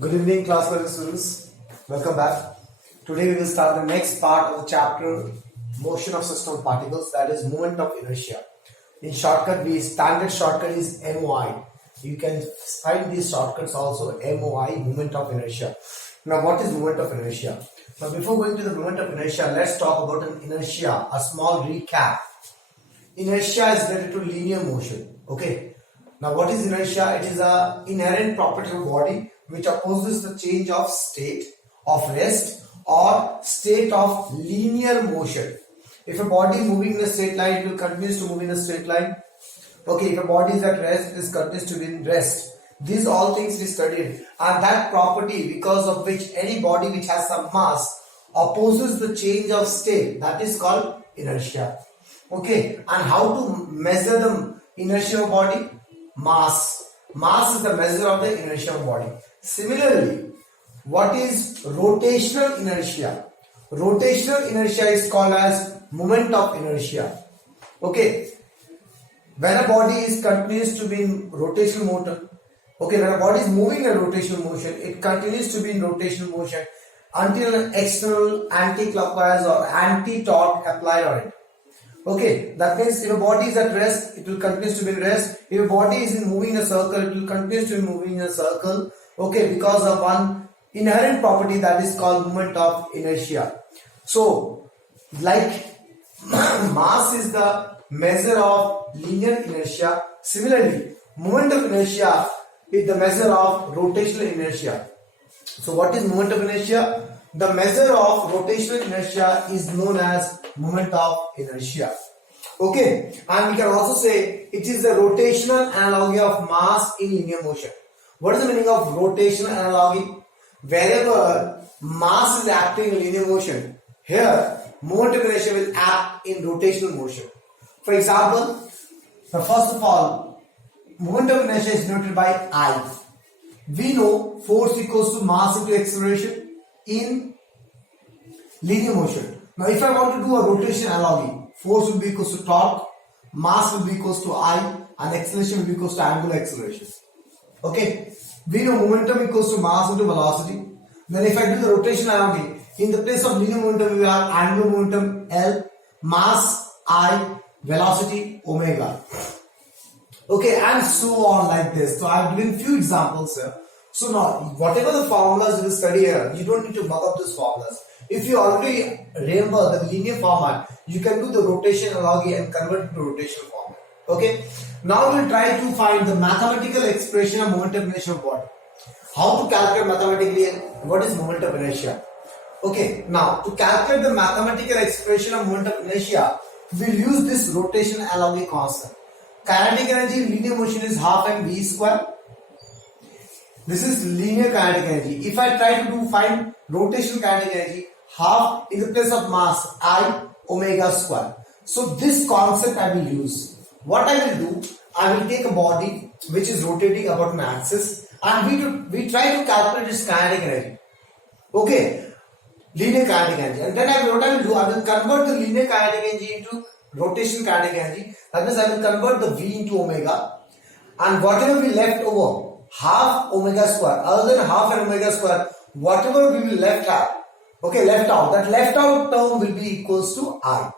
Good evening, class 12 students. Welcome back. Today we will start the next part of the chapter, motion of system of particles, that is moment of inertia. In shortcut, standard shortcut is MOI. You can find these shortcuts also, MOI, moment of inertia. Now, what is moment of inertia? Now, before going to the moment of inertia, let's talk about an inertia, a small recap. Inertia is related to linear motion. Okay. Now, what is inertia? It is an inherent property of body which opposes the change of state of rest or state of linear motion. If a body is moving in a straight line, it will continue to move in a straight line. Okay, if a body is at rest, it is continues to be in rest. These all things we studied, and that property because of which any body which has some mass opposes the change of state, that is called inertia. Okay, and how to measure the inertia of body? Mass. Mass is the measure of the inertia of body. Similarly, what is rotational inertia? Rotational inertia is called as moment of inertia. Okay, when a body is continues to be in rotational motion, okay, when a body is moving in rotational motion, it continues to be in rotational motion until an external anti-clockwise or anti-torque applied on it. Okay, that means if a body is at rest, it will continue to be in rest. If a body is moving in a circle, it will continue to be moving in a circle. Okay, because of one inherent property that is called moment of inertia. So, like mass is the measure of linear inertia. Similarly, moment of inertia is the measure of rotational inertia. So, what is moment of inertia? The measure of rotational inertia is known as moment of inertia. Okay, and we can also say it is the rotational analogy of mass in linear motion. What is the meaning of rotational analogy? Wherever mass is acting in linear motion, here moment of inertia will act in rotational motion. For example, first of all, moment of inertia is denoted by I. We know force equals to mass into acceleration in linear motion. Now, if I want to do a rotation analogy, force will be equals to torque, mass will be equals to I, and acceleration will be equals to angular acceleration. Okay, we know momentum equals to mass into velocity. Then, if I do the rotation analogy, in the place of linear momentum, we will have angular momentum L, mass I, velocity omega. Okay, and so on like this. So, I have given few examples here. So now, whatever the formulas you will study here, you don't need to mug up these formulas. If you already remember the linear format, you can do the rotation analogy and convert it to rotational format. Okay. Now we will try to find the mathematical expression of moment of inertia of body. How to calculate mathematically what is moment of inertia? Okay. Now to calculate the mathematical expression of moment of inertia, we will use this rotation analogy constant. Kinetic energy in linear motion is half mv square. This is linear kinetic energy. If I try to find rotational kinetic energy, half in the place of mass I omega square. So this concept I will use. What I will do, I will take a body which is rotating about an axis and we try to calculate its kinetic energy. Okay, linear kinetic energy. And then what I will do, I will convert the linear kinetic energy into rotational kinetic energy. That means I will convert the V into omega, and whatever we left over, half omega square, other than half and omega square, whatever we will left out, okay, left out, that left out term will be equals to I.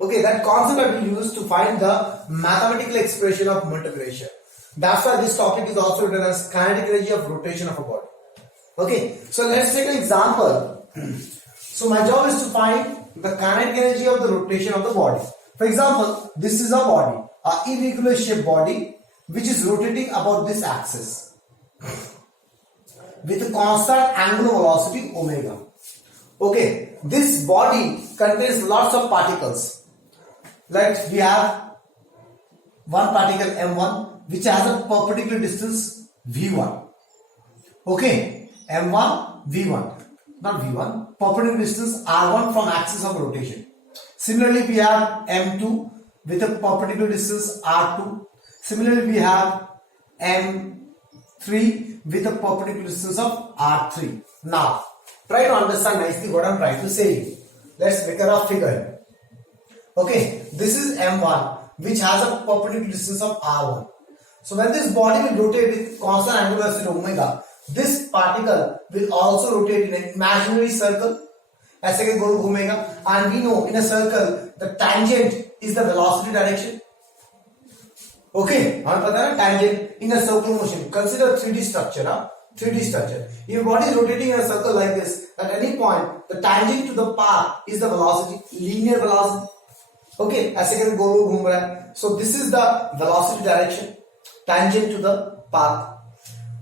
Okay, that concept I will use to find the mathematical expression of moment of inertia. That's why this topic is also written as kinetic energy of rotation of a body. Okay, so let's take an example. So my job is to find the kinetic energy of the rotation of the body. For example, this is a body, a irregular shaped body which is rotating about this axis with a constant angular velocity omega. Okay, this body contains lots of particles. Like we have one particle m1 which has a perpendicular distance v1. Okay, m1 v1, not v1, perpendicular distance r1 from axis of rotation. Similarly, we have m2 with a perpendicular distance r2. Similarly, we have M3 with a perpendicular distance of R3. Now, try to understand nicely what I am trying to say. Let's make a rough figure. Okay, this is M1 which has a perpendicular distance of R1. So when this body will rotate with constant angular velocity omega, this particle will also rotate in an imaginary circle. ऐसे के गोल घूमेगा. And we know in a circle the tangent is the velocity direction. Okay, हमें पता है tangent in a circular motion. Consider 3D structure. 3D structure. If your body is rotating in a circle like this, at any point the tangent to the path is the velocity, linear velocity. Okay, ऐसे के गोल घूम रहा है. So this is the velocity direction, tangent to the path.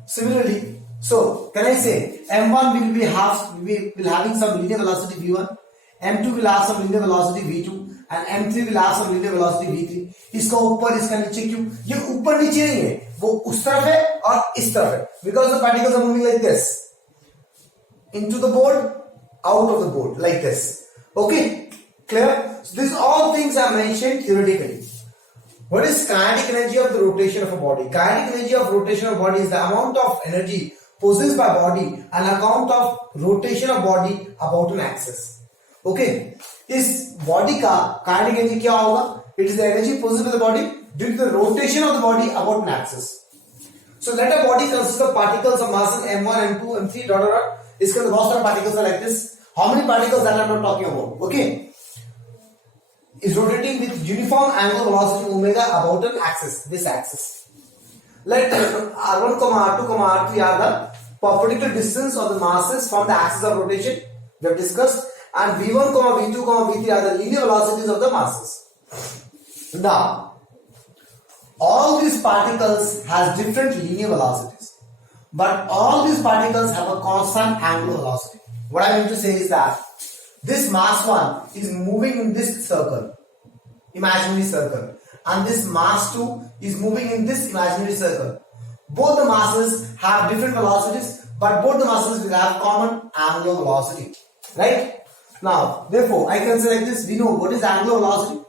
Similarly, so can I say m1 will having some linear velocity v1, m2 will have some linear velocity v2, and m3 will have some linear velocity v3. इसका ऊपर इसका नीचे क्यों? ये ऊपर नीचे नहीं है, वो उस तरफ है और इस तरफ है. Because the particles are moving like this, into the board, out of the board, like this. Okay, clear? So these all things are mentioned theoretically. What is kinetic energy of the rotation of a body? Kinetic energy of rotation of body is the amount of energy possessed by body on account of rotation of body about an axis. Okay, इस body का kinetic energy क्या होगा? It is the energy possessed by the body due to the rotation of the body about an axis. So let a body consist of particles of masses m1, m2, m3, dot dot dot. इसके अंदर बहुत सारे particles are like this. How many particles that I'm not talking about? Okay, is rotating with uniform angular velocity omega about an axis. This axis. Let r1, r2, r3 are the perpendicular distance of the masses from the axis of rotation. We have discussed. And v1, v2, v3 are the linear velocities of the masses. Now, all these particles has different linear velocities, but all these particles have a constant angular velocity. What I mean to say is that this mass 1 is moving in this circle, imaginary circle, and this mass 2 is moving in this imaginary circle. Both the masses have different velocities, but both the masses will have common angular velocity. Right? Now, therefore, I can say like this, we know what is angular velocity.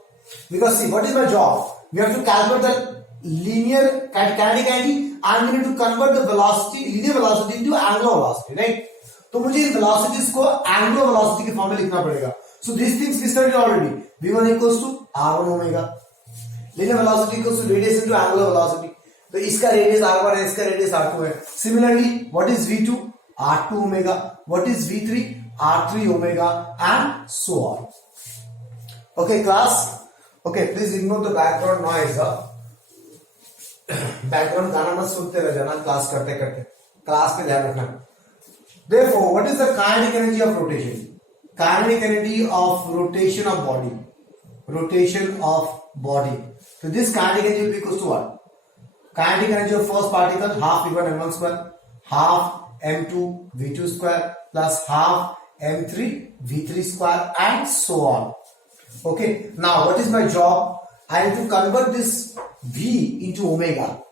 Because see, what is my job? We have to calculate the linear kinetic energy and we need to convert the velocity, linear velocity into angular velocity, right? तो मुझे इन velocities को angular velocity के form में लिखना पड़ेगा. So these things we studied already. v1 equals to r1 omega. Linear velocity equals to radius into angular velocity. तो इसका radius r1 है, इसका radius r2 है. Similarly, what is v2? r2 omega. What is v3? r3 omega, and so on. Okay, class. Okay, please ignore the background noise. Background गाना मत सुनते रह जाना क्लास करते करते. क्लास पे ध्यान रखना. Therefore, what is the kinetic energy of rotation? Kinetic energy of rotation of body. Rotation of body. So this kinetic energy will be equal to what? Kinetic energy of first particle half v1 m1 square, half m2 v2 square plus half m3 v3 square and so on. Okay, now what is my job? I have to convert this v into omega.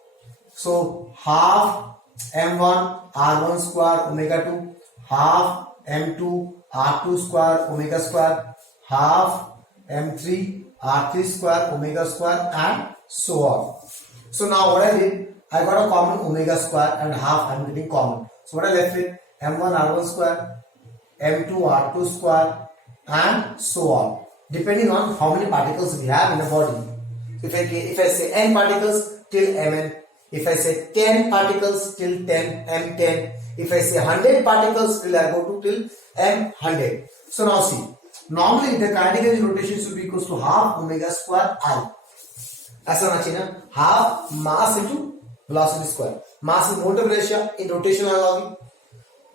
So half m1 r1 square omega 2, half m2 r2 square omega square, half m3 r3 square omega square and so on. So now what I did, I got a common omega square and half I am getting common. So what I left with m1 r1 square, m2 r2 square and so on, depending on how many particles we have in the body. If I say n particles till mn, if I say 10 particles till 10 m10, if I say 100 particles till I go to till m100. So now see, normally the kinetic energy rotation should be equals to half omega square I. ऐसा होना चाहिए ना, half mass into velocity square. Mass is motion inertia, in rotation analogy.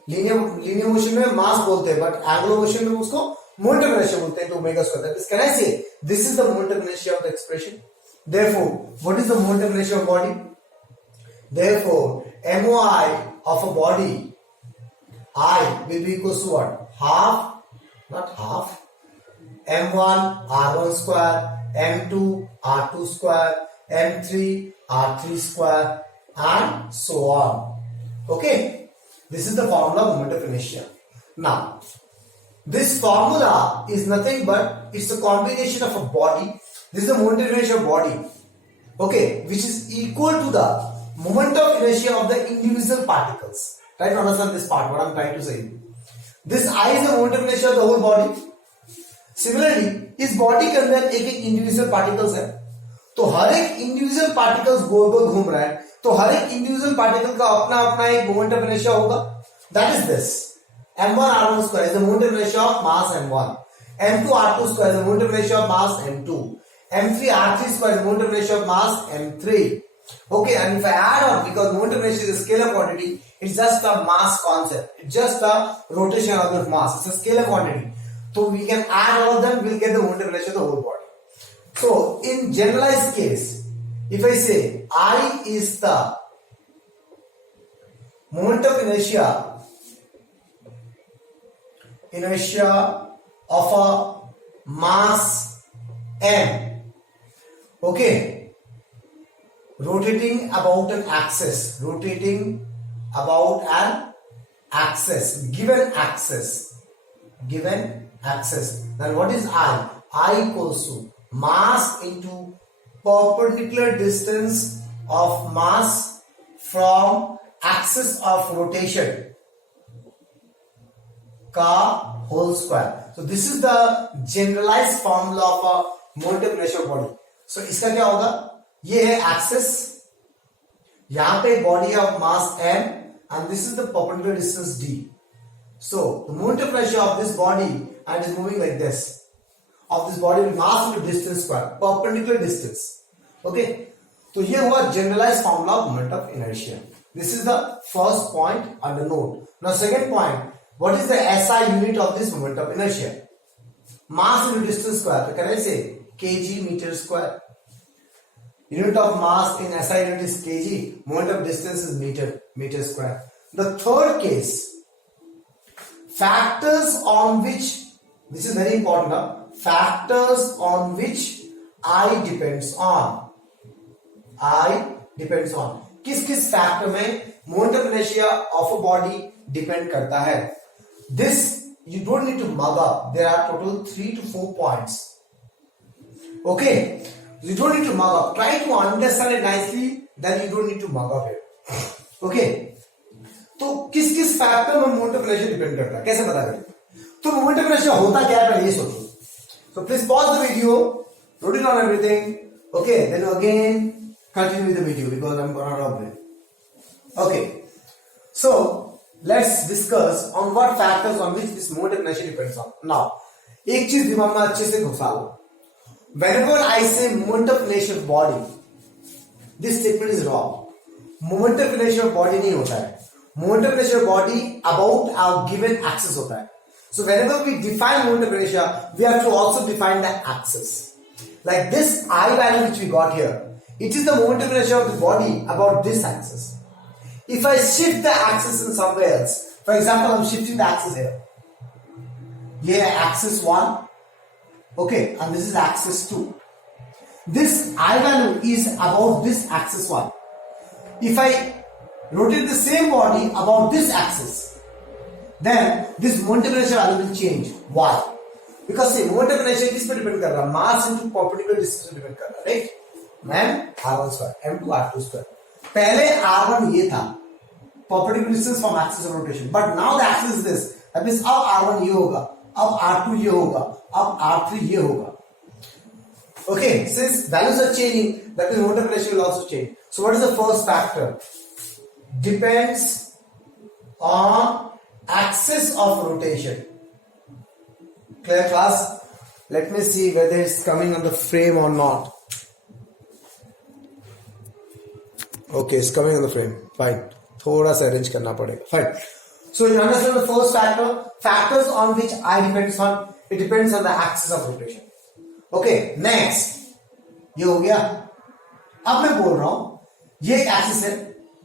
Linear motion में mass बोलते हैं, but angular motion में उसको momentum inertia बोलते हैं, तो omega square. That is, can I say this is the momentum inertia of the expression? Therefore, what is the momentum inertia of body? Therefore, MOI of a body, I will be equal to what? Half, not half, m1 r1 square, m2 r2 square, m3 r3 square and so on. Okay, this is the formula of moment of inertia. Now, this formula is nothing but it's a combination of a body. This is the moment of inertia of body, okay, which is equal to the moment of inertia of the individual particles. Try to understand this part, what I am trying to say. This I is the moment of inertia of the whole body. Similarly, इस body के अंदर एक एक individual particles है, तो हर एक individual particles गोल गोल घूम रहा है, तो हर एक इंडिविजुअल पार्टिकल का अपना अपना एक मोमेंट ऑफ इनर्शिया होगा. That is this m1 r1 square is the moment of inertia of mass m1, m2 r2 square is the moment of inertia of mass m2, m3 r3 square is the moment of inertia of mass m3. Okay, and if I add on, because moment of inertia is a scalar quantity, it's just a mass concept, it's just a rotation of the mass, it's a scalar quantity. So we can add all of them, we'll get the moment of inertia of the whole body. So in generalized case, if I say I is the moment of inertia of a mass m, okay, rotating about an axis, given axis, then what is I equals to mass into perpendicular distance of mass from axis of rotation का whole square. So this is the generalized formula of a moment of inertia body. So इसका क्या होगा, ये है axis, यहाँ पे body of mass m and this is the perpendicular distance d. So the moment of inertia of this body and is moving like this, of this body with mass into distance square, perpendicular distance. Okay, तो ये हुआ generalized formula of moment of inertia. This is the first point under note. Now second point, what is the SI unit of this moment of inertia? Mass into distance square. So can I say kg meter square? Unit of mass in SI unit is kg. Moment of distance is meter square. The third case, factors on which, this is very important now, factors on which I depends on. किस factor में moment of inertia of a body depend करता है? This you don't need to mug up. There are total 3 to 4 points. Okay, you don't need to mug up. Try to understand it nicely. Then you don't need to mug up here. Okay. तो किस factor में moment of inertia depend करता है, कैसे पता करें? तो moment of inertia होता क्या है पहले ये सोचो. So please pause the video, note it on everything. Okay, then again continue with the video because I'm gonna run it. Okay, so let's discuss on what factors on which this moment of inertia depends on. Now, एक चीज दिमाग में अच्छे से घुसा लो. Whenever I say moment of inertia of body, this statement is wrong. Moment of inertia of body नहीं होता है. Moment of inertia of body about our given axis होता है. So whenever we define moment of inertia, we have to also define the axis. Like this I value which we got here, it is the moment of inertia of the body about this axis. If I shift the axis in somewhere else, for example, I'm shifting the axis here. Here axis 1, okay, and this is axis 2. This I value is about this axis 1. If I rotate the same body about this axis, then this moment of inertia value will change. Why? Because see, moment of inertia किस पे depend कर रहा है? Mass into perpendicular distance पे depend कर रहा है, right? m r1 square, m2 r2 square. पहले r1 ये था, perpendicular distance from axis of rotation, but now the axis is this. That means अब r1 ये होगा, अब r2 ये होगा, अब r3 ये होगा. Okay, since values are changing, that means moment of inertia will also change. So what is the first factor? Depends on axis of rotation. Clear class? Let me see whether it's coming on the frame or not. Okay, it's coming on the frame. Fine. थोड़ा सा arrange करना पड़ेगा. Fine. So you understand the first factor? Factors on which I depends on. It depends on the axis of rotation. Okay. Next. ये हो गया. अब मैं बोल रहा हूं ये एक एक्सिस है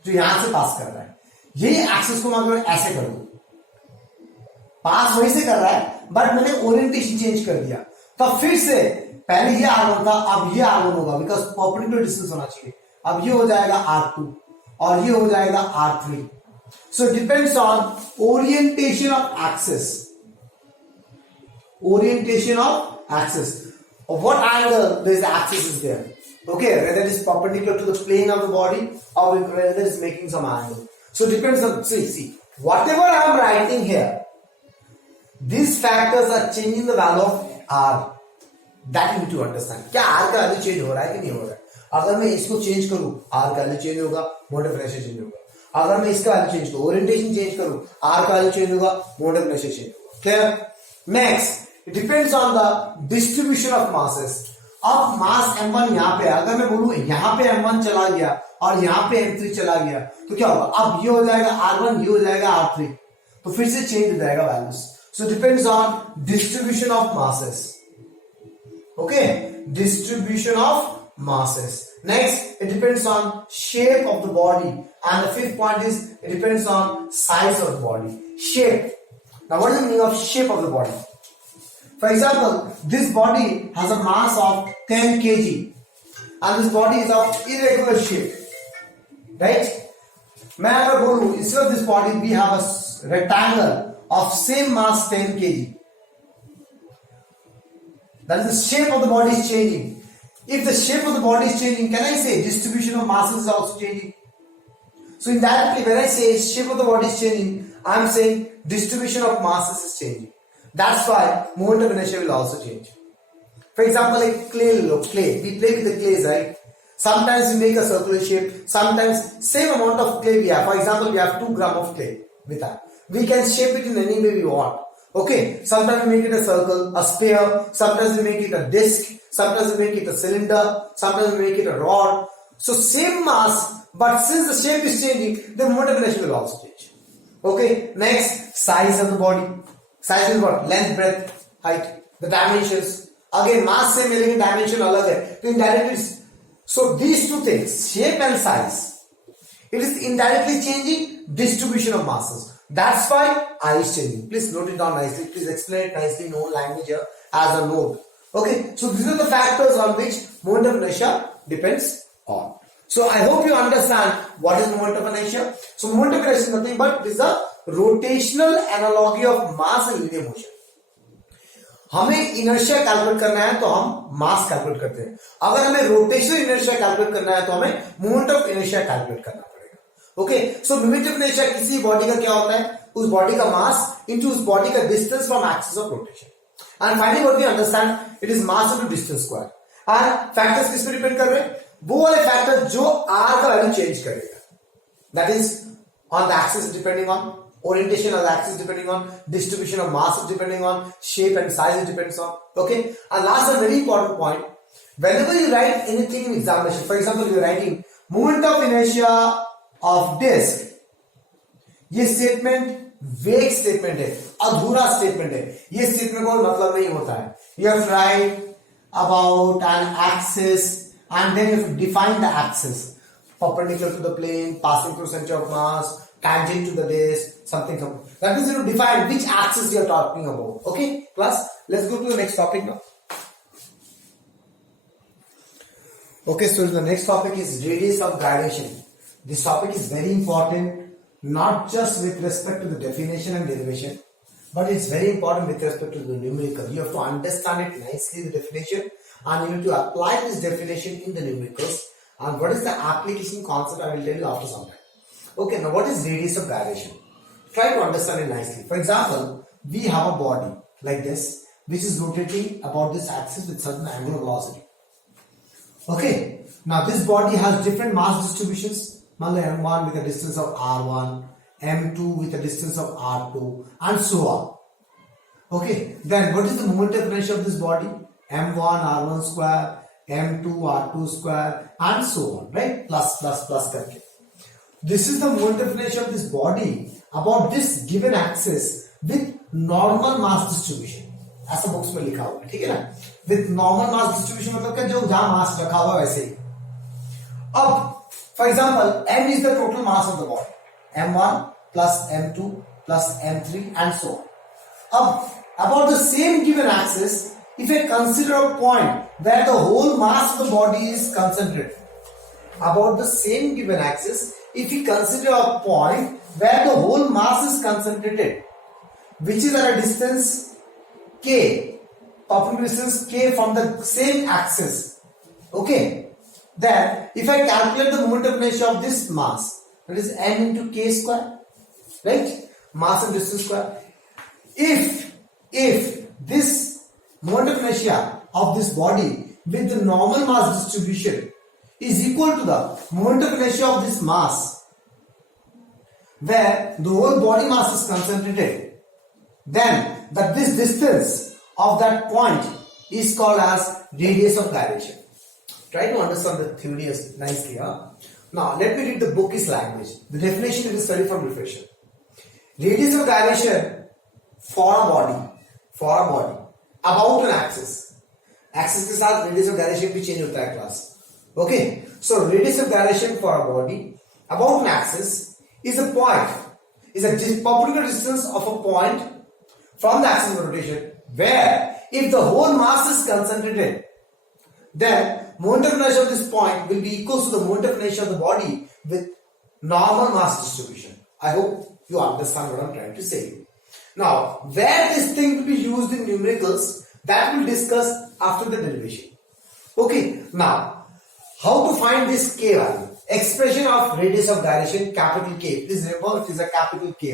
जो यहां से पास कर रहा है. ये एक्सिस को मैं ऐसे कर दूं, पास वहीं से कर रहा है बट मैंने ओरिएंटेशन चेंज कर दिया. तो फिर से पहले ये R1 था, अब ये R1 होगा बिकॉज परपेंडिकुलर डिस्टेंस होना चाहिए. अब ये हो जाएगा R2 और ये हो जाएगा R3. So depends on orientation of axis. Orientation of axis. Of what angle this axis is there. Okay, whether it is perpendicular to the plane of the body or whether it is making some angle. So depends on, see, whatever I am writing here, these factors are changing the value of R. That you need to understand. क्या R का value change हो रहा है कि नहीं हो रहा है? अगर मैं इसको चेंज करूं, आर का वैल्यू चेंज होगा, मोमेंट ऑफ इनर्शिया चेंज होगा। अगर मैं इसका वैल्यू चेंज करूं, ओरिएंटेशन चेंज करूं, आर का वैल्यू चेंज होगा, मोमेंट ऑफ इनर्शिया चेंज होगा। Clear? Next, it depends on the distribution of masses. अब मास m1 यहां पे, अगर मैं बोलूं यहां पे m1 चला गया और यहां पे m3 चला गया तो क्या होगा? अब ये हो जाएगा r1, ये हो जाएगा r3, तो फिर से चेंज हो जाएगा values. So depends on distribution of masses. Okay, distribution of masses. Next, it depends on shape of the body, and the fifth point is it depends on size of the body. Shape. Now, what is the meaning of shape of the body? For example, this body has a mass of 10 kg, and this body is of irregular shape, right? मैं अगर बोलूं instead of this body we have a rectangle of same mass 10 kg. That is, the shape of the body is changing. If the shape of the body is changing, can I say distribution of masses is also changing? So indirectly, when I say shape of the body is changing, I am saying distribution of masses is changing. That's why moment of inertia will also change. For example, like clay. We play with the clays, right? Sometimes we make a circular shape. Sometimes same amount of clay we have. For example, we have 2 grams of clay with that. We can shape it in any way we want. Okay, sometimes we make it a circle, a sphere, sometimes we make it a disc, sometimes we make it a cylinder, sometimes we make it a rod. So same mass, but since the shape is changing, the moment of inertia will also change. Okay, next, size of the body. Size is what? Length, breadth, height, the dimensions. Again, mass same है लेकिन dimension अलग है. तो indirectly, so these two things, shape and size, it is indirectly changing distribution of masses. That's why I is changing. Please note it down nicely. Please explain it nicely in own language here as a note. Okay. So these are the factors on which moment of inertia depends on. So I hope you understand what is moment of inertia. So moment of inertia is nothing but it is a rotational analogy of mass and linear motion. हमें inertia calculate करना है तो हम mass calculate करते हैं। अगर हमें rotational inertia calculate करना है तो हमें मोमेंट ऑफ इनर्शिया कैलकुलेट करना पड़ेगा। Okay, so moment of inertia किसी बॉडी का क्या होता है? उस बॉडी का मास इनटू उस बॉडी का distance from axis of rotation. And finally what we understand, it is mass into distance square. And factors किस पे डिपेंड कर रहे हैं? वो वाले फैक्टर जो आर का वैल्यू चेंज करेगा, that is on the axis depending on orientation of the axis, depending on distribution of mass, depending on shape and size, it depends on. Okay, and last and very important point, whenever you write anything in examination, for example you are writing moment of inertia of disk, ये statement vague statement है, अधूरा statement है, ये statement को मतलब नहीं होता है। You have to write about an axis and then you have to define the axis, perpendicular to the plane, passing through center of mass, tangent to the disk, something. That is, you define which axis you are talking about. Okay, plus let's go to the next topic now. Okay, so the next topic is radius of gyration. This topic is very important, not just with respect to the definition and derivation, but it's very important with respect to the numerical. You have to understand it nicely, the definition, and you need to apply this definition in the numericals. And what is the application concept, I will tell you after some time. Okay, now what is radius of gyration? Try to understand it nicely. For example, we have a body like this, which is rotating about this axis with certain angular velocity. Okay, now this body has different mass distributions. M1 with a distance of r1, m2 with a distance of r2, and so on. Okay, then what is the moment of inertia of this body? m1 r1 square, m2 r2 square, and so on, right? Plus करके. This is the moment of inertia of this body about this given axis with normal mass distribution. ऐसा books में लिखा हुआ है, ठीक है ना? With normal mass distribution मतलब क्या, जो जहां मास रखा हुआ वैसे ही। अब for example, m is the total mass of the body, m1 plus m2 plus m3 and so on. अब about the same given axis, if I consider a point where the whole mass of the body is concentrated, about the same given axis, if we consider a point where the whole mass is concentrated, which is at a distance k, perpendicular distance k from the same axis, okay, then if I calculate the moment of inertia of this mass, that is m into k square, right? Mass and distance square. If this moment of inertia of this body with the normal mass distribution is equal to the moment of inertia of this mass, where the whole body mass is concentrated, then this distance of that point is called as radius of gyration. Try to understand the theory nicely. Now let me read the book's language. The definition is studied from reflection. Radius of gyration for a body about an axis. Axis के साथ radius of gyration भी change होता है class. Okay, so radius of gyration for a body about an axis is a perpendicular distance of a point from the axis of rotation, where if the whole mass is concentrated, then moment of inertia of this point will be equal to the moment of inertia of the body with normal mass distribution. I hope you understand what I'm trying to say. Now, where this thing will be used in numericals, that we'll discuss after the derivation. Okay, now, how to find this K value? Expression of radius of gyration, capital K. Please remember, it is a capital K.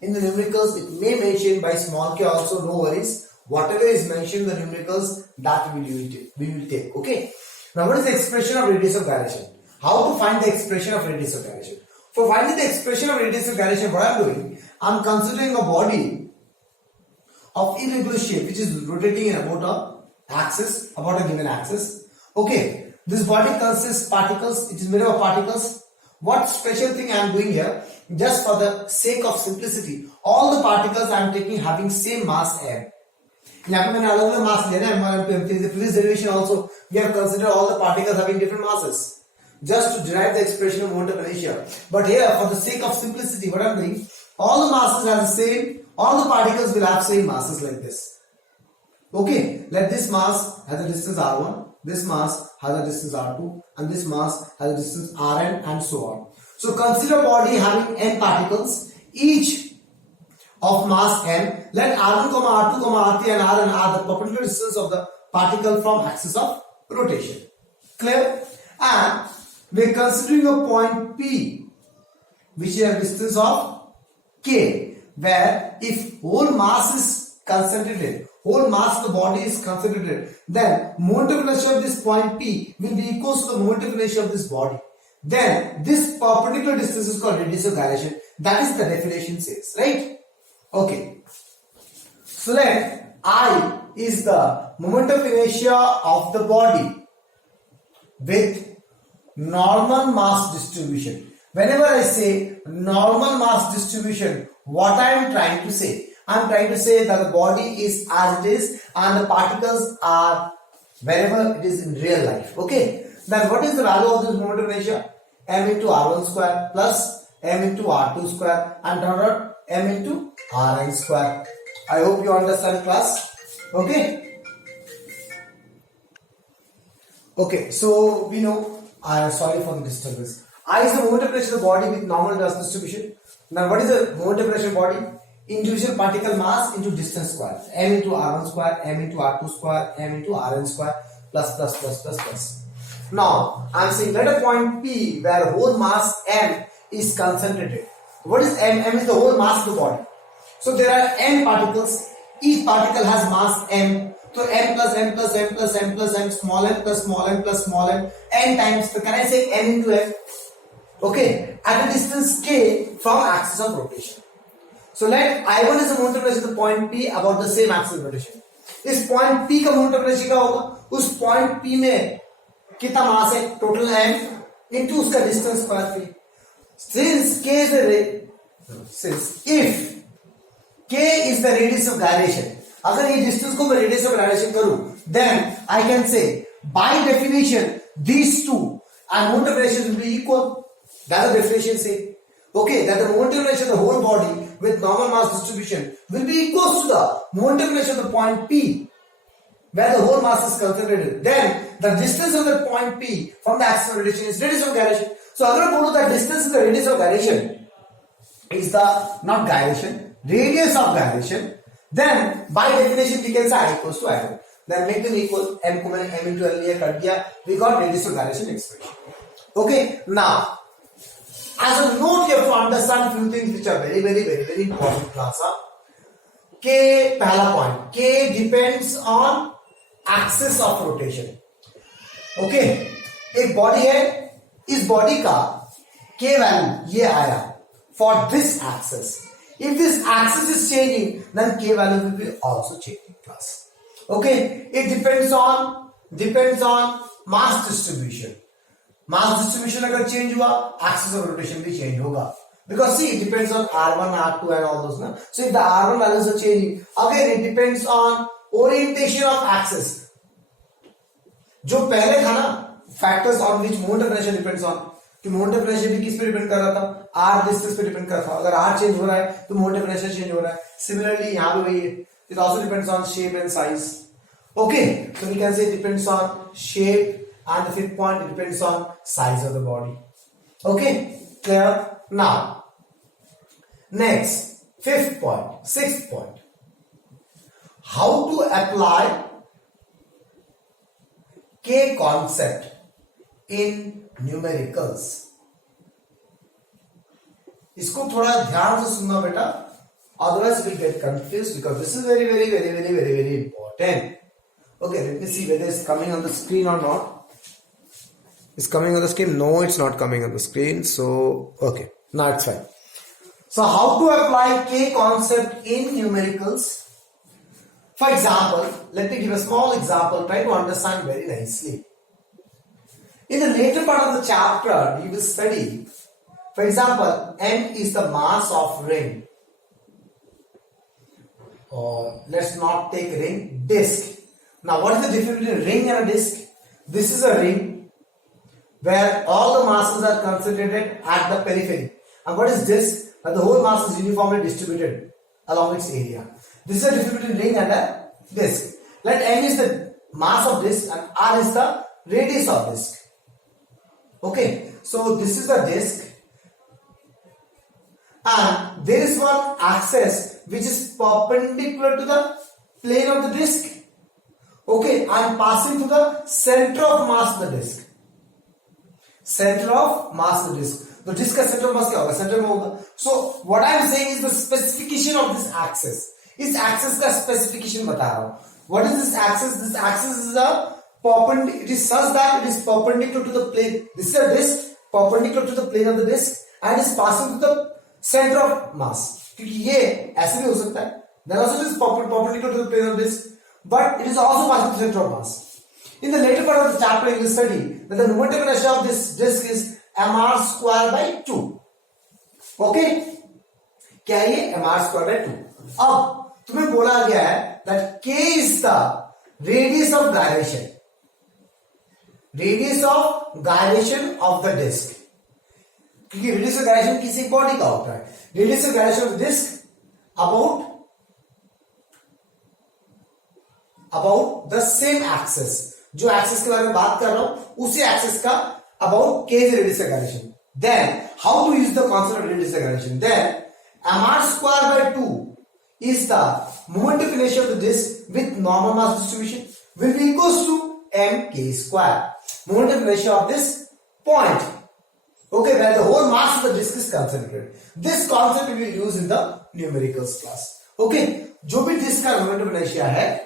In the numericals, it may mention by small k also, no worries. Whatever is mentioned in the numericals, that we will take. Okay. Now, what is the expression of radius of gyration? How to find the expression of radius of gyration? For finding the expression of radius of gyration, what I am doing, I am considering a body of irregular shape which is rotating in about a given axis. Okay. This body consists particles. It is made of particles. What special thing I am doing here? Just for the sake of simplicity, all the particles I am taking having same mass m. यहाँ पे मैंने अलग अलग मास लेना है. In the previous derivation also we have considered all the particles having different masses just to derive the expression of moment of inertia. But here, for the sake of simplicity, what I am doing, all the masses are the same. All the particles will have same masses like this. Okay, let this mass has a distance r1, this mass has a distance r2, and this mass has a distance rn, and so on. So consider body having n particles, each of mass m. Let r1, r2, r3 and rn are the perpendicular distance of the particle from axis of rotation. Clear? And we are considering a point P, which is a distance of k, where if whole mass is concentrated, whole mass of the body is concentrated, then moment of inertia of this point P will be equal to the moment of inertia of this body. Then this perpendicular distance is called radius of gyration. That is the definition says, right? Okay. So let I is the moment of inertia of the body with normal mass distribution. Whenever I say normal mass distribution, what I am trying to say? I am trying to say that the body is as it is and the particles are wherever it is in real life. Okay. Then what is the value of this moment of inertia? M into R1 square plus M into R2 square and dot M into Rn square. I hope you understand, class. Okay. Okay. So we know. I am sorry for the disturbance. I is the moment of inertia of the body with normal mass distribution. Now what is the moment of inertia of body? Individual particle mass into distance square. M into R1 square, M into R2 square, M into Rn square plus. Now I am saying let a point P where whole mass M is concentrated. What is M? M is the whole mass of the body. So there are n particles. Each particle has mass m. So m plus m plus m plus m plus m, small m plus small m plus small m, n times. So can I say m into m? Okay. At a distance k from axis of rotation. So let I1 is the moment of inertia of the point P about the same axis of rotation. इस point P का moment of inertia क्या होगा? उस point P में कितना mass है? Total m into उसका distance square P. Since if k is the radius of gyration, अगर ये distance को मैं radius of gyration करूं, then I can say by definition these two and moment of inertia will be equal. That's the definition say. Okay, that the moment of inertia of the whole body with normal mass distribution will be equal to the moment of inertia of the point P where the whole mass is concentrated. Then the distance of the point P from the axis of rotation is radius of gyration. So अगर मैं बोलूं that distance is the radius of gyration is the not gyration, radius of gyration, then by definition we can say I equals to I1. Then make them equal. M को मैंने M into L लिया कर दिया. We got radius of gyration expression. Okay. Now, as a note, you have to understand few things which are very important, class. K पहला point. K depends on axis of rotation. Okay. एक body है, इस बॉडी का k value ये आया for this axis. If this axis is changing, then k value will be also changing class. Okay, it depends on mass distribution. Mass distribution अगर change हुआ, axis of rotation भी change होगा. Because see, it depends on R1, R2 and all those. Na? So if the R1 values are changing, again it depends on orientation of axis. जो पहले था ना, factors on which moment of inertia depends on. कि moment of inertia भी किस पे depend कर रहा था, आर डिस्टेंस पे डिपेंड कर रहा था. अगर आर चेंज हो रहा है तो मोमेंट ऑफ इनर्शिया चेंज हो रहा है. सिमिलरली यहां पे वही है, it also depends on shape and size. Okay, so we can say it depends on shape and the fifth point, it depends on size of the body. Okay, clear. Now next, fifth point, sixth point, how to apply K concept in numericals. इसको थोड़ा ध्यान से सुनना बेटा, otherwise we'll get confused because this is very important. Okay, let me see whether it's coming on the screen or not. It's coming on the screen. No, it's not coming on the screen. So okay, now it's fine. So how to apply k concept in numericals? For example, let me give a small example. Try to understand very nicely. In the later part of the chapter, you will study, for example, m is the mass of ring. Or let's not take ring, disc. Now, what is the difference between ring and a disc? This is a ring where all the masses are concentrated at the periphery. And what is disc? That the whole mass is uniformly distributed along its area. This is the difference between ring and a disc. Let m is the mass of disc and r is the radius of disc. Okay, so this is the disc and there is one axis which is perpendicular to the plane of the disc. Okay, and passing to the center of mass of the disc. Center of mass of the disc. तो disc का center of mass क्या होगा? Center में होगा. So what I am saying is the specification of this axis. इस axis का specification बता रहा हूँ. What is this axis? This axis is a perpendicular. It is such that it is perpendicular to the plane. This is a disc perpendicular to the plane of the disc and is passing to the center of mass. क्योंकि ये ऐसे भी हो सकता है. Then also it is perpendicular to the plane of the disc, but it is also passing to the center of mass. In the later part of the chapter, you will study that the moment of inertia of this disc is mr square by 2. Okay? क्या है ये? mr square by 2. अब तुम्हें बोला गया है that k is the radius of gyration. Radius of gyration of the disc. क्योंकि radius of gyration किसी बॉडी का होता है. Radius of gyration of the disc about the same axis. जो एक्सिस के बारे में बात कर रहा हूं उसी एक्सिस का about k is radius of gyration. Then how to use the concept of radius of gyration? Then mr square by 2 is the moment of inertia of the disc with normal mass distribution will be equals to mk square. Moment of inertia of this point, okay, where the whole mass of the disc is concentrated. This concept we will use in the numericals class. Okay, जो भी disc का moment of inertia है,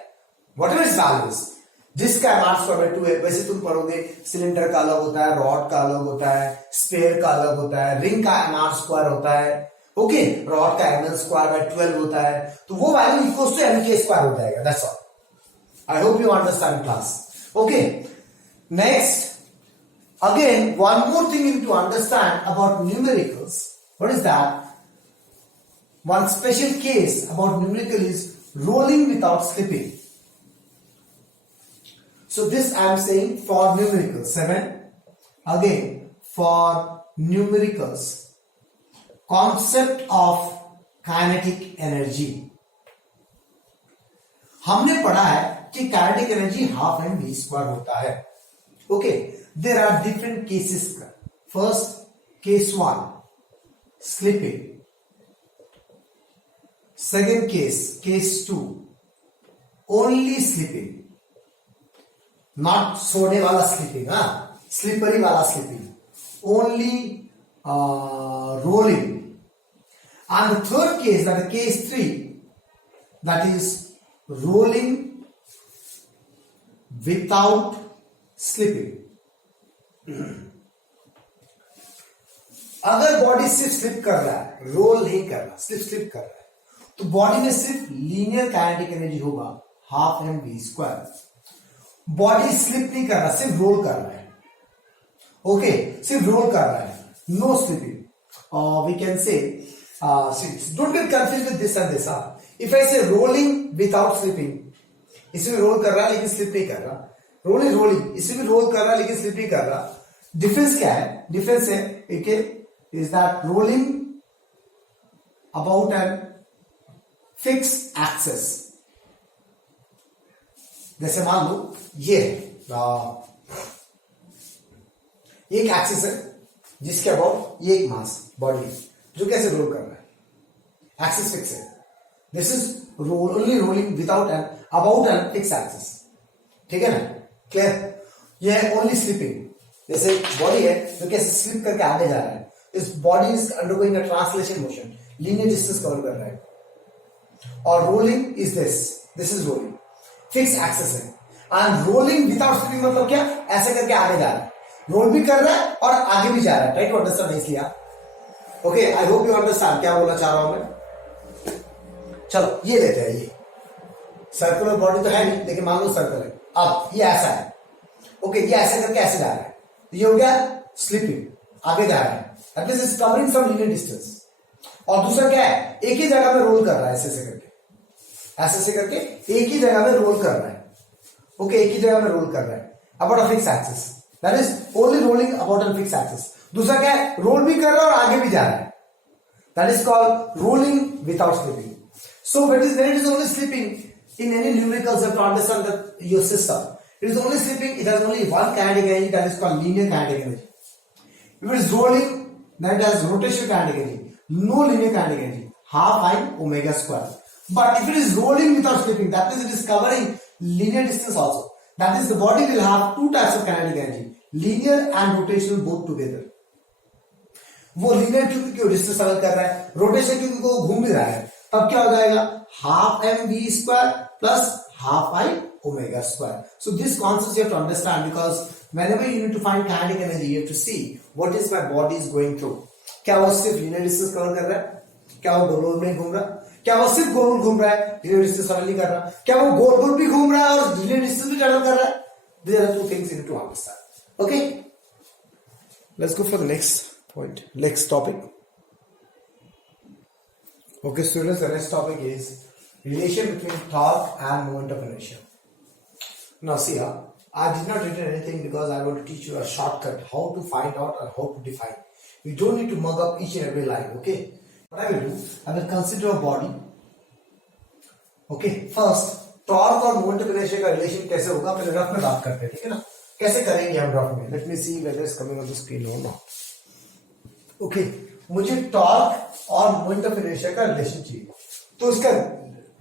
whatever its values, disc का mr square by 2 है. वैसे तुम पढ़ोगे cylinder का अलग होता है, रॉड का अलग होता है, स्फीयर का अलग होता है, रिंग का mr square होता है. ओके, रॉड का ml square by 12 होता है. तो वो value equals to mk square हो जाएगा. That's all. I hope you understand class. Okay. Next, again, one more thing you need to understand about numericals. What is that? One special case about numerical is rolling without slipping. So this I am saying for numericals. 7. Again, for numericals, concept of kinetic energy. हमने पढ़ा है कि kinetic energy half mv square होता है. Okay, there are different cases. First, case 1, slipping. Second case 2, only slipping. Not सोने वाला slipping, slippery वाला slipping. Only rolling. And the third case, that is case 3, that is rolling without slipping. अगर body सिर्फ slip कर रहा है, role नहीं कर रहा, स्लिप कर रहा है, तो बॉडी में सिर्फ लीनियर काइनेटिक एनर्जी होगा हाफ mv²। बॉडी स्लिप नहीं कर रहा, सिर्फ रोल कर रहा है। ओके, सिर्फ रोल कर रहा है, no slipping. We can say don't get confuse with this and this. If I say rolling without slipping, इसमें रोल कर रहा है लेकिन स्लिप नहीं कर रहा, रोल इज रोलिंग, इसमें भी रोल कर रहा है लेकिन स्लिप नहीं कर रहा। डिफरेंस क्या है? डिफरेंस है is that rolling about an fixed axis। जैसे मान लो ये एक एक्सिस है जिसके अबाउट ये एक मास बॉडी जो कैसे रोल कर रहा है, एक्सिस फिक्स है। This is only rolling without an about an fix axis, ठीक है ना? क्लियर? ये है ओनली स्लिपिंग। जैसे बॉडी है जो कैसे स्लिप करके आगे जा रहा है, इस body is undergoing a translation motion, linear distance cover कर रहा है। और rolling is this is rolling, fix axis है। एंड रोलिंग विदाउट स्लिपिंग मतलब क्या? ऐसे करके आगे जा रहा है, रोल भी कर रहा है और आगे भी जा रहा है। ट्राई टू अंडरस्टैंड दिस लिया। Okay, I hope you understand क्या बोलना चाह रहा हूं मैं। चलो ये लेते हैं, ये सर्कुलर बॉडी तो है नहीं लेकिन मान लो सर्कल है। अब ये ऐसा है, ओके, ये ऐसे करके ऐसे जा रहा है, ये हो गया स्लिपिंग, आगे जा रहा है, that means it's covering some linear distance. और दूसरा क्या है? एक ही जगह में रोल कर रहा है, ऐसे करके, ऐसे करके एक ही जगह में रोल कर रहा है। ओके, एक ही जगह में रोल कर रहा है about a fix axis, that is only rolling about a fix axis. दूसरा क्या है? रोल भी कर रहा है और आगे भी जा रहा है, that is called rolling without slipping. So when it is only slipping in any numericals, you have to understand that your system, it is only slipping, it has only one kinetic energy, that is called linear kinetic energy. If it is rolling, then it has rotational kinetic energy, no linear kinetic energy, half I omega². But if it is rolling without slipping, that means it is covering linear distance also. That is, the body will have two types of kinetic energy, linear and rotational both together. वो linear क्योंकि distance travel कर रहा है, rotation क्योंकि वो घूम भी रहा है, तब क्या हो जाएगा? Half mv² plus half I omega². So this concept you have to understand, because whenever you need to find kinetic energy, you have to see what is my body is going through. क्या वो सिर्फ linear distance cover कर रहा है? क्या वो गोल में घूम रहा है? क्या वो सिर्फ गोल घूम रहा है, linear distance ट्रैवल नहीं कर रहा? क्या वो गोल भी घूम रहा है और linear distance भी ट्रैवल कर रहा है? These are the two things you need to understand. Okay, let's go for the next point, next topic. Okay, students, the next topic is relation between torque and moment of inertia. Now see here, I did not written anything because I want to teach you a shortcut how to find out and how to define. You don't need to mug up each and every line, okay? What I will do, I will consider a body. Okay, first torque और moment of inertia का relation कैसे होगा पहले rough में बात करते हैं, ठीक है ना? कैसे करेंगे हम रफ में? Let me see whether it's coming on the screen or not. Okay, मुझे टॉर्क और मोमेंट ऑफ इनर्शिया का रिलेशन चाहिए, तो इसका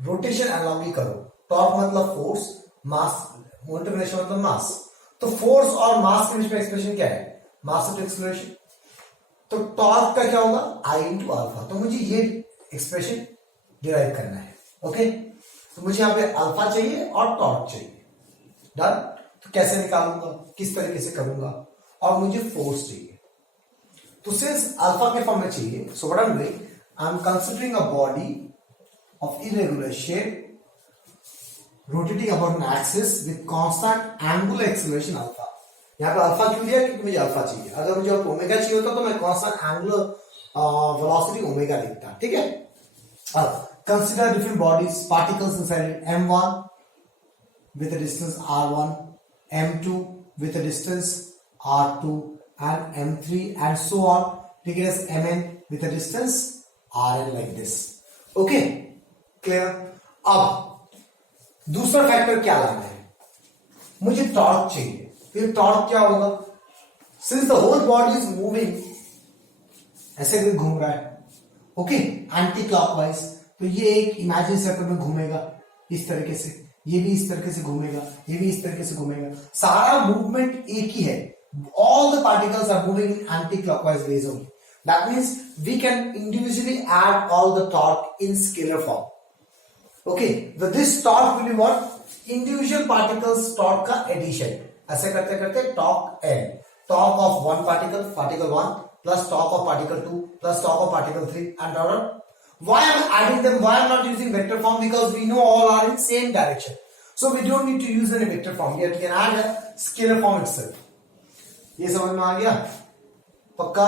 रोटेशन एनालॉजी करो। टॉर्क मतलब force, mass, moment of inertia मतलब मास। तो फोर्स और मास के बीच में एक्सप्रेशन क्या है? Mass into acceleration. तो टॉर्क का क्या होगा? I into alpha. तो मुझे ये एक्सप्रेशन डिराइव करना है। ओके, तो मुझे यहाँ पे अल्फा चाहिए और टॉर्क चाहिए। डन? तो कैसे निकालूंगा, किस तरीके से करूंगा? और मुझे फोर्स चाहिए, तो सिंस अल्फा के फॉर्म में चाहिए, so what I am doing, I am considering a body of irregular shape rotating about an axis with constant angular acceleration alpha. यहाँ पे अल्फा क्यों दिया? क्योंकि मुझे अल्फा चाहिए। अगर मुझे ओमेगा चाहिए होता तो मैं कांस्टेंट एंगुलर वेलोसिटी ओमेगा लिखता, ठीक है? अब consider different bodies, particles inside m1 with a distance r1, m2 with a distance r2 and m3 and so on, take it as mn with a distance rn like this. Okay, clear? अब दूसरा factor क्या लाना है? मुझे torque चाहिए। फिर torque क्या होगा? Since the whole body is moving, ऐसे भी घूम रहा है, ओके, एंटी क्लॉकवाइज, तो ये एक इमेजिनरी सर्कल में घूमेगा इस तरीके से, ये भी इस तरीके से घूमेगा, ये भी इस तरीके से घूमेगा, सारा मूवमेंट एक ही है। All the particles are moving in anti-clockwise ways only. That means we can individually add all the torque in scalar form. Okay, so this torque will be what? Individual particles torque का addition. ऐसे करते करते torque n. torque of one particle, particle 1, plus torque of particle 2, plus torque of particle 3, and dot. Why am I adding them? Why am I not using vector form? Because we know all are in same direction. So we don't need to use any vector form. Here we can add a scalar form itself. ये समझ में आ गया? पक्का?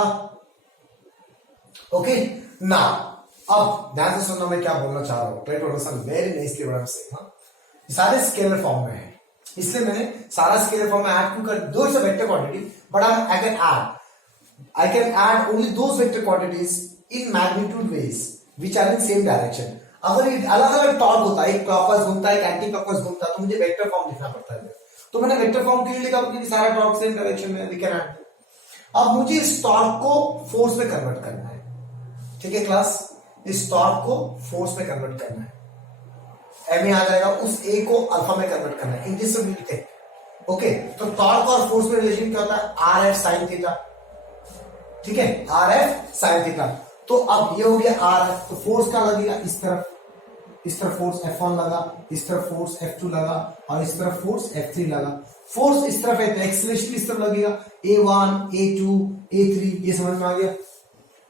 Okay. Now, अब ध्यान से सुनना मैं क्या बोलना चाह रहा हूँ. Try to understand very nicely what I'm saying. हाँ? सारे स्केलर फॉर्म में है, इसलिए मैंने सारा स्केलर फॉर्म में ऐड क्यों कर. दो it's a vector quantity, but I can add only those vector quantities in magnitude ways which are in same direction. अगर ये अलग अलग टॉर्क होता है, एक क्लॉकवाइज घूमता है, एक एंटी क्लॉकवाइज घूमता है, तो मुझे वेक्टर फॉर्म लिखना पड़ता है. तो मैंने वेक्टर फॉर्म क्यों लिखा? क्योंकि सारा टॉर्क सेम डायरेक्शन में वी कैन ऐड. अब मुझे इस टॉर्क को फोर्स में कन्वर्ट करना है. ठीक है क्लास, इस टॉर्क को फोर्स में कन्वर्ट करना है. एम आ जाएगा, उस ए को अल्फा में कन्वर्ट करना है. In this we will take. Okay, तो टॉर्क और फोर्स में रिलेशन क्या होता है? R F sine theta. ठीक है, आर एफ साइन थीटा. तो अब ये हो गया आर एफ, तो फोर्स क्या लगेगा? इस तरफ फोर्स F1 लगा, इस तरफ फोर्स F2 लगा, और इस तरफ फोर्स F3 लगा. फोर्स इस तरफ है तो एक्सीलरेशन इस तरफ लगेगा, A1, A2, A3. ये समझ में आ गया?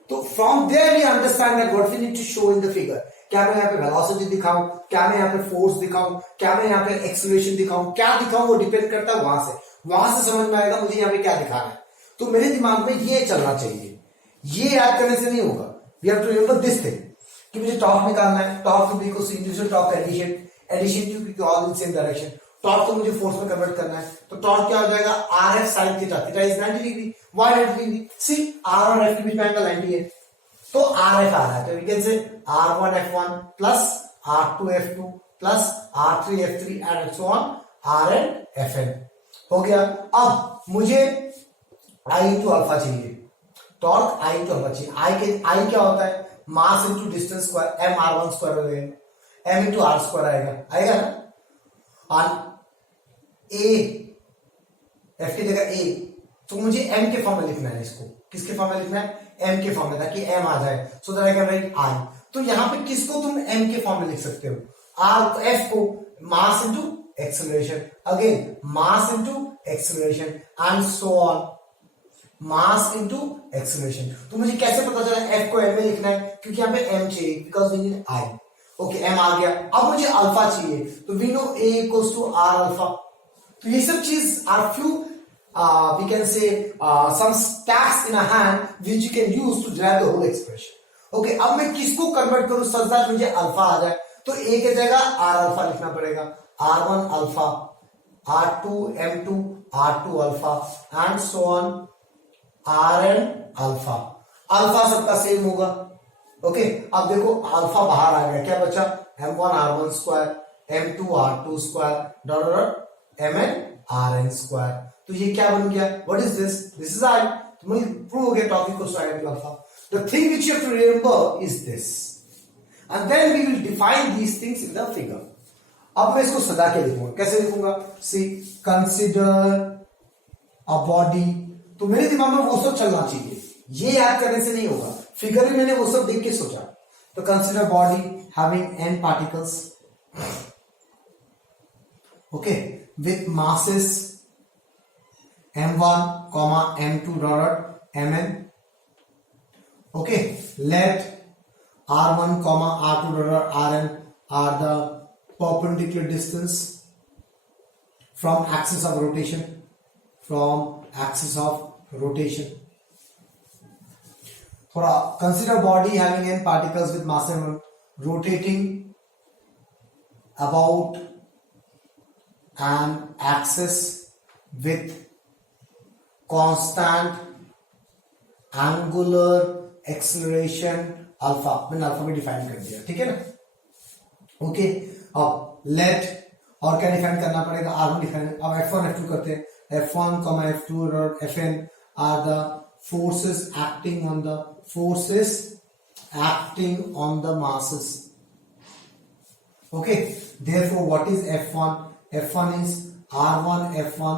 तो from there we understand that what we need to show in the figure. क्या मैं यहाँ पे वेलोसिटी दिखाऊं, क्या मैं यहाँ पे फोर्स दिखाऊं, क्या मैं यहाँ पे एक्सीलरेशन दिखाऊं, क्या दिखाऊं, वो डिपेंड करता है वहां से समझ में आएगा मुझे यहाँ पे क्या दिखाना है. तो मेरे दिमाग में ये चलना चाहिए, ये याद करने से नहीं होगा. We have to remember this thing कि मुझे टॉर्क निकालना है. Torque to be equal to individual torque addition to all in same direction. Torque को मुझे फोर्स में कन्वर्ट करना है, तो टॉर्क क्या हो जाएगा? R F sine theta. Theta is 90 degree. Why 90 degree? See R और एफ के बीच में एंगल 90 है, तो आर एफ आ रहा है. तो वी कैन से R1 F1 plus R2 F2 plus R3 F3 and so on Rn Fn. हो गया. अब मुझे I इंटू अल्फा चाहिए, टॉर्क I इंटू अल्फा चाहिए. I क्या होता है? Mass into distance square, m R1 square हो जाएगा, m इंटू R स्क्वायर आएगा ना. और A F की जगह A, तो मुझे m के फॉर्म में लिखना है. इसको किसके फॉर्म में लिखना है? m के फॉर्म में, ताकि m आ जाए. So that I can write I. तो यहां पे किसको तुम m के फॉर्म में लिख सकते हो? F को mass into acceleration, again mass into acceleration and so on, mass into acceleration. तो मुझे कैसे पता चला F को m में लिखना है? क्योंकि यहाँ पे m चाहिए, because we need I. Okay, m आ गया. अब मुझे अल्फा चाहिए, तो we know A equals to R alpha. तो ये सब चीज are few we can say some stacks in a hand which you can use to derive the whole expression. Okay, अब मैं किसको कन्वर्ट करूं सच दैट मुझे अल्फा आ जाए? तो A की जगह R अल्फा लिखना पड़ेगा. R1 alpha, R2 M2, R2 alpha and so on Rn alpha. Alpha सबका सेम होगा. ओके, अब देखो अल्फा बाहर आ गया, क्या बचा? M1 R1 square, M2 R2 square, dot dot Mn Rn square. तो ये क्या बन गया? What is this? This is I. तो मुझे प्रूव हो गया torque equals to I into alpha. The thing which you have to remember is this, and then we will define these things in the figure. अब मैं इसको सजा के लिखूंगा. कैसे लिखूंगा? See, consider a body. तो मेरे दिमाग में वो सब चलना चाहिए, ये याद करने से नहीं होगा. फिगर में मैंने वो सब देख के सोचा. तो consider body having n particles, okay, with masses m1, m2 dot mn. Okay, let R1, R2 dot Rn are the perpendicular distance from axis of rotation. थोड़ा consider body having n particles with mass m1 rotating about an axis with constant angular acceleration alpha. मैंने alpha भी define कर दिया, ठीक है ना. Okay, अब late और क्या डिफाइन करना पड़ेगा? R1 define. अब F1 F2 करते हैं. F1, F2 और Fn are the forces acting on the masses. Okay, therefore what is F1? F1 is R1 F1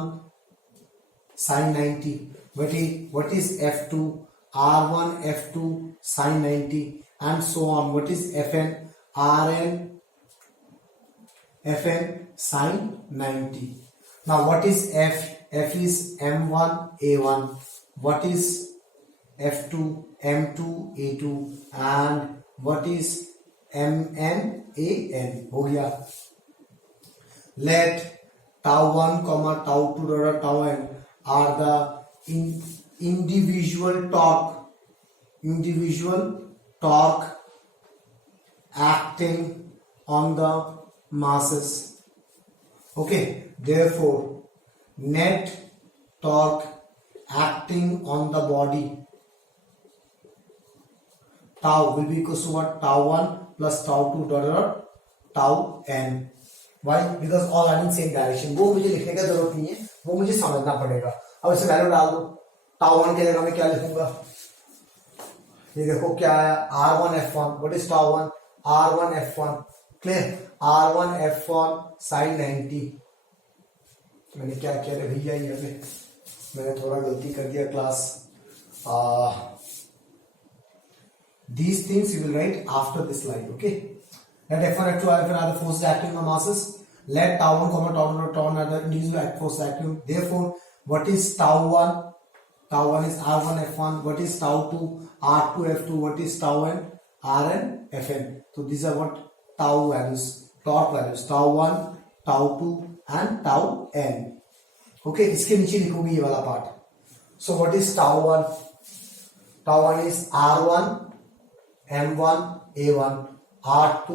sin 90. What is F2? R1 F2 sin 90 and so on. What is Fn? Rn Fn sin 90. Now what is F? F is m1 a1, what is f2 m2 a2 and what is mn an. हो गया. Let tau1 comma tau2 dot tau n are the individual torque acting on the masses. Okay, therefore net torque acting on the body tau will be equal to what? Tau1 plus tau2 dot tau n. Why? Because all are in same direction. वो मुझे लिखने का जरूरत नहीं है, वो मुझे समझना पड़ेगा. अब इसे वैल्यू डाल दो. tau1 के जगह मैं क्या लिखूंगा? ये देखो क्या है, r1 f1. what is tau1? r1 f1. Clear? r1 f1 sin 90. मैंने क्या किया रे भैया, ये मैंने थोड़ा गलती कर दिया class. These things you will write after this slide. Okay, let f1 f2 f are the forces acting on the masses. Let tau1 comma tau2 dot tau n are the individual forces acting. Therefore what is tau1? Tau1 is r1 f1. What is tau2? r2 f2. What is tau n? rn fn. So these are what tau values, torque values, tau1, tau2 and tau n. Okay, इसके नीचे लिखोगे ये वाला part. So what is tau1? Tau1 is r1 m1 a1, r2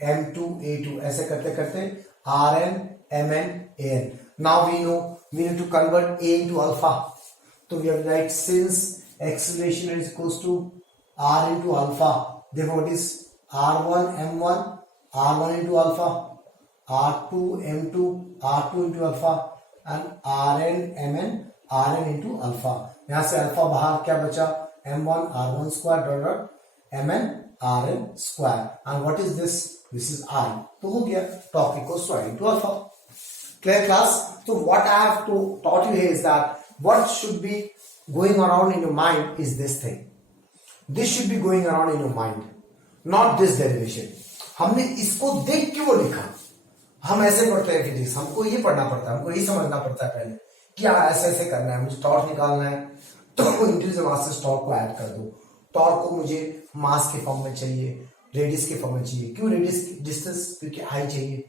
m2 a2, ऐसे करते करते rn mn an. Now we know we need to convert a into alpha. So we have to write since acceleration is equals to r into alpha. Therefore what is r1 m1 r1 into alpha, r2 m2 r2 into alpha and rn mn rn into alpha. यहां से alpha बाहर क्या बचा? m1 r1 square dot mn rn square. And what is this? This is I. तो हो गया torque equals to I into alpha. Clear class? So what I have to taught you here is that what should be going around in your mind is this thing. This should be going around in your mind, not this derivation. हमने इसको देख के वो लिखा. हम ऐसे पढ़ते हैं फिजिक्स, हमको ये पढ़ना पड़ता है, हमको ये समझना पड़ता है पहले कि ऐसे ऐसे करना है. मुझे टॉर्क निकालना है तो इंक्रीज मास से टॉर्क को ऐड कर दो. टॉर्क को मुझे मास के फॉर्म में चाहिए, रेडियस के फॉर्म में चाहिए. क्यों रेडियस डिस्टेंस? क्योंकि आई चाहिए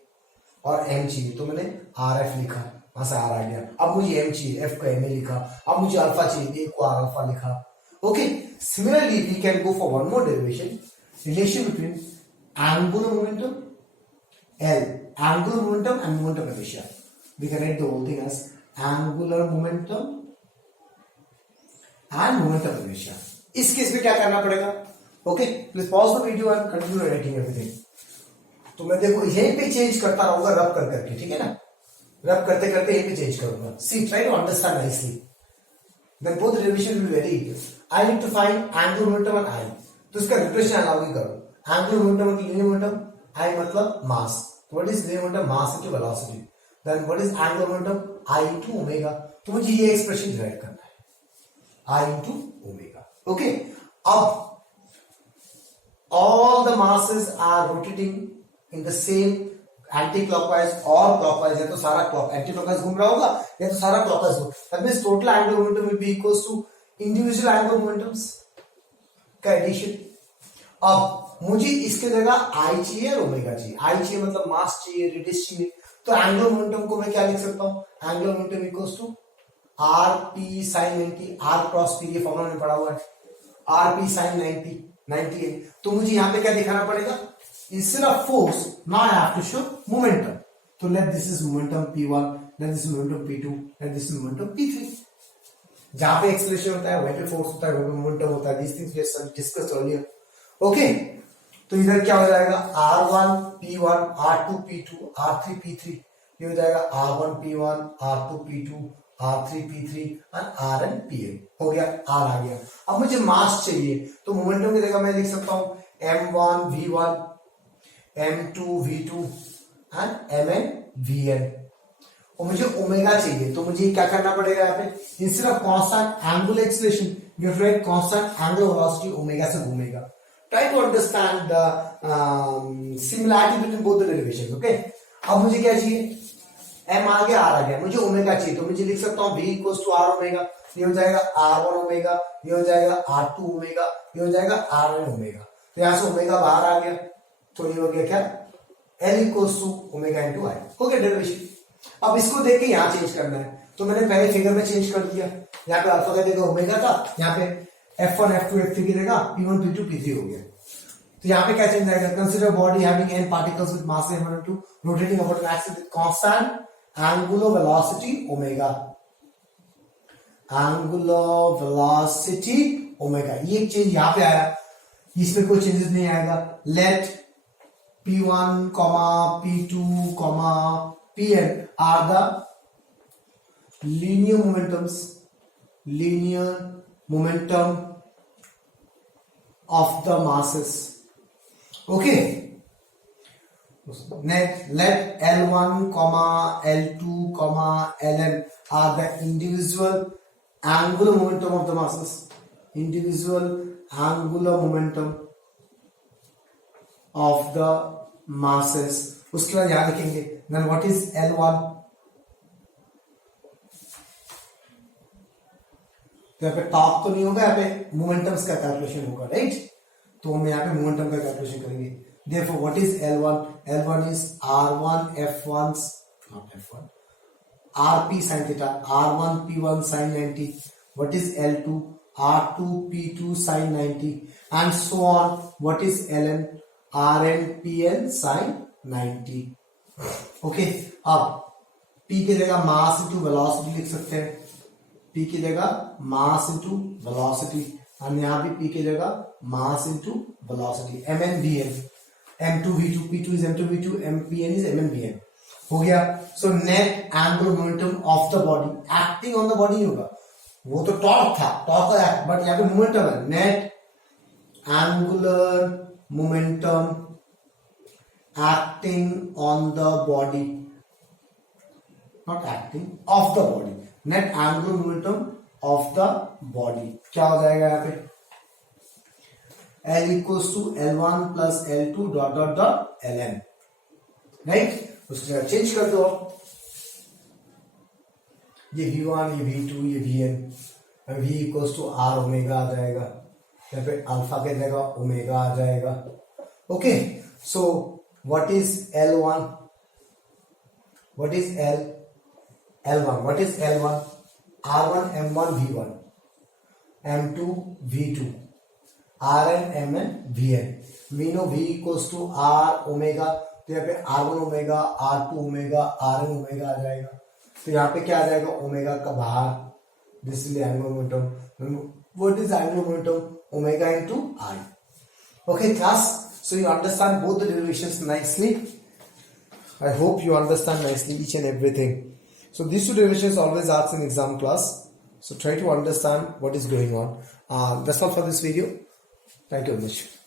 और एम चाहिए. तो मैंने आर एफ लिखा, वहां से आर आ गया. अब मुझे एम चाहिए, एफ को एम ए लिखा. अब मुझे अल्फा चाहिए, ए को आर अल्फा लिखा. Okay, similarly we can go for one more derivation, relation between angular momentum L, angular momentum and momentum inertia. We can write the whole thing as angular momentum and momentum inertia. इस case में क्या करना पड़ेगा? Okay, please pause the video and continue writing everything. तो मैं देखो यहीं पे चेंज करता रहूंगा रब कर करके, ठीक है ना? रब करते करते यहीं पे चेंज करूंगा. See, try to understand nicely. Then both relation will be very easy. I need to find angular momentum and I. तो इसका रिप्रेजेंटेशन अलग करो. एंगुलर मोमेंटम मतलब लीनियर मोमेंटम, I मतलब mass. What is linear momentum? Mass into velocity. Then what is angular momentum? I into omega. तो मुझे ये expression derive करना है, I into omega. Okay. अब all the masses are rotating in the same anti-clockwise or clockwise. या तो सारा anti-clockwise घूम रहा होगा या तो सारा clockwise घूम. That means total angular momentum will be equals to individual angular momentums का एडिशन. अब मुझे इसके जगह आई चाहिए और ओमेगा चाहिए. आई चाहिए मतलब मास चाहिए, रेडियस चाहिए. तो एंगुलर मोमेंटम को मैं क्या लिख सकता हूं? Angular momentum equals to r p sine 90. R cross p ये फॉर्मूला में पढ़ा हुआ है, आर पी साइन 90 है. तो मुझे यहां पे क्या दिखाना पड़ेगा? Instead of force now I have to show momentum. तो let this is momentum p1, let this momentum p2, let this momentum p3. जहां पे एक्सेलरेशन होता है वहीं पे फोर्स होता है, वहीं पे मोमेंटम होता है. This things we have discussed earlier. Okay, तो इधर क्या हो जाएगा? R1 P1, R2 P2, R3 P3. ये हो जाएगा R1 P1, R2 P2, R3 P3 और Rn Pn. हो गया, R आ गया. अब मुझे मास चाहिए तो मोमेंटम की जगह मैं लिख सकता हूं M1 V1, M2 V2 and Mn Vn. और मुझे ओमेगा चाहिए तो मुझे क्या करना पड़ेगा? यहाँ पे instead of constant angular acceleration you have to write constant angular velocity. Omega से घूमेगा. Try to understand the similarity between both the derivations. Okay. अब मुझे क्या चाहिए? एम आ गया आर आ गया, मुझे ओमेगा चाहिए तो मुझे लिख सकता हूँ v equal to r omega, ये हो जाएगा R1 ओमेगा, ये हो जाएगा R2 ओमेगा, ये हो जाएगा Rn ओमेगा। तो यहां से ओमेगा बाहर आ गया तो ये हो गया क्या L equal to omega into I, हो गया डेरिवेशन। अब इसको देख के यहाँ चेंज करना है तो मैंने पहले फिगर में चेंज कर दिया, यहाँ पे अल्फा का जगह ओमेगा था, यहाँ पे F1 F2 F3 की जगह P1 P2 P3 हो गया। तो यहाँ पे क्या चेंज आएगा, consider body having n particles with mass m1 rotating about an axis with constant angular velocity omega, angular velocity omega. ये चेंज यहाँ पे आया, इसमें कोई चेंजेस नहीं आएगा। Let P1, P2, Pn are the linear momentum of the masses. Okay. Next, let L1, L2, Ln are the individual angular momentum of the masses. Individual angular momentum of the masses. उसके बाद याद रखेंगे then what is L1? तो यहाँ पे top तो नहीं होगा, यहाँ पे मोमेंटम्स का कैलकुलेशन होगा, राइट? तो हम यहाँ पे मोमेंटम का कैलकुलेशन करेंगे। Therefore, what is L1? L1 is R1 F1, not F1, RP sin theta, R1 P1 sin 90. What is L2? R2 P2 sin 90, and so on. What is Ln? Rn Pn sin 90. Okay. अब P की जगह mass into velocity लिख सकते हैं, P की जगह mass into velocity, और यहाँ भी P की जगह mass into velocity, Mn Vn, M2 V2, P2 is M2 V2, Mpn is Mn Vn। हो गया। So net angular momentum of the body, acting on the body नहीं होगा, वो तो टॉर्क था, टॉर्क का एक्ट, बट यहाँ पे मोमेंटम है। Net angular momentum acting on the body, not acting of the body, net angular momentum of the body क्या हो जाएगा यहाँ पे L equals to L1 plus L2 dot dot dot Ln, right? उसके जगह चेंज कर दो, ये V1, ये V2, ये Vn, V equals to R omega आ जाएगा, यहाँ पे अल्फा के जगह ओमेगा आ जाएगा। Okay, so what is L1? What is L1? What is L1? R1 M1 V1, M2 V2, Rn Mn Vn। We know V equals to R omega, तो यहाँ पे R1 omega, R2 omega, Rn omega आ जाएगा। तो यहाँ पे क्या आ जाएगा, ओमेगा का बाहर, this is angular momentum. What is angular momentum? Omega into I। Okay class, so you understand both the derivations nicely. I hope you understand nicely each and everything. So these two derivations always asked in exam class. So try to understand what is going on. That's all for this video. Thank you very much.